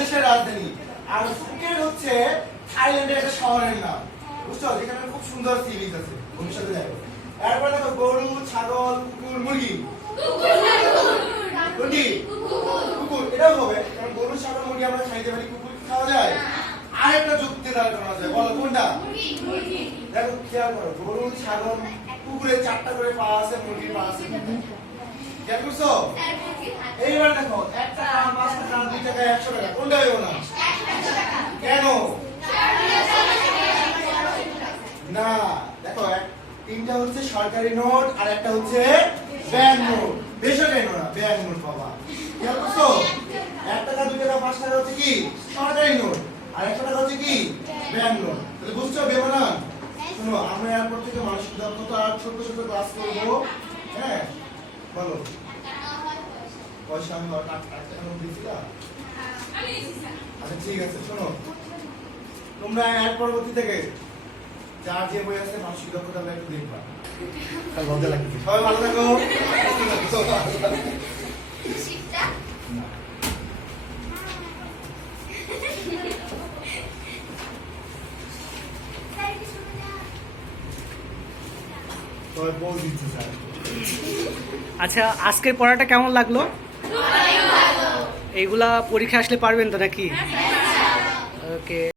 দেশের রাজধানী। আর ফুকেট হচ্ছে থাইল্যান্ডের একটা শহরের নাম। বুঝছ? যেখানে খুব সুন্দর সি বিচ আছে। ভবিষ্যতে দেখো। এরপর দেখো গরু ছাগল কুকুর মুরগি। কুকুর এটাও হবে। কারণ গরু ছাগল মুরগি আমরা খাইতে পারি কুকুর খাওয়া যায়? আরেকটা যুক্তি দ্বারা করা যায়। বলো কোনটা? দেখো খেয়াল করো গরু ছাগল কুকুরের চারটা করে পা আছে মুরগির পা আছে। খেয়াল করছ? এইবার দেখো এক না না সরকারি নোট আর একটা হচ্ছে ব্যাংক নোট বেসরকারি নোট ব্যাংক নোট বাবা খেয়াল করছ এক টাকা দুই টাকা পাঁচ টাকা হচ্ছে কি সরকারি নোট আর একটা টাকা হচ্ছে কি ব্যাংক নোট তাহলে বুঝছ বেমানা শোনো আমরা এরপর থেকে মানসিক দক্ষতা আর ছোট ছোট ক্লাস করব হ্যাঁ বলো। পয়সা টাকা টাকা আচ্ছা ঠিক আছে শোনো। তোমরা এর পরবর্তী থেকে যার যে বই আছে মানসিক দক্ষতা একটু দেখবা। তার লাগছে সবাই ভালো থাকো। আচ্ছা আজকের পড়াটা কেমন লাগল? এইগুলা পরীক্ষা আসলে পারবেন তো নাকি? ওকে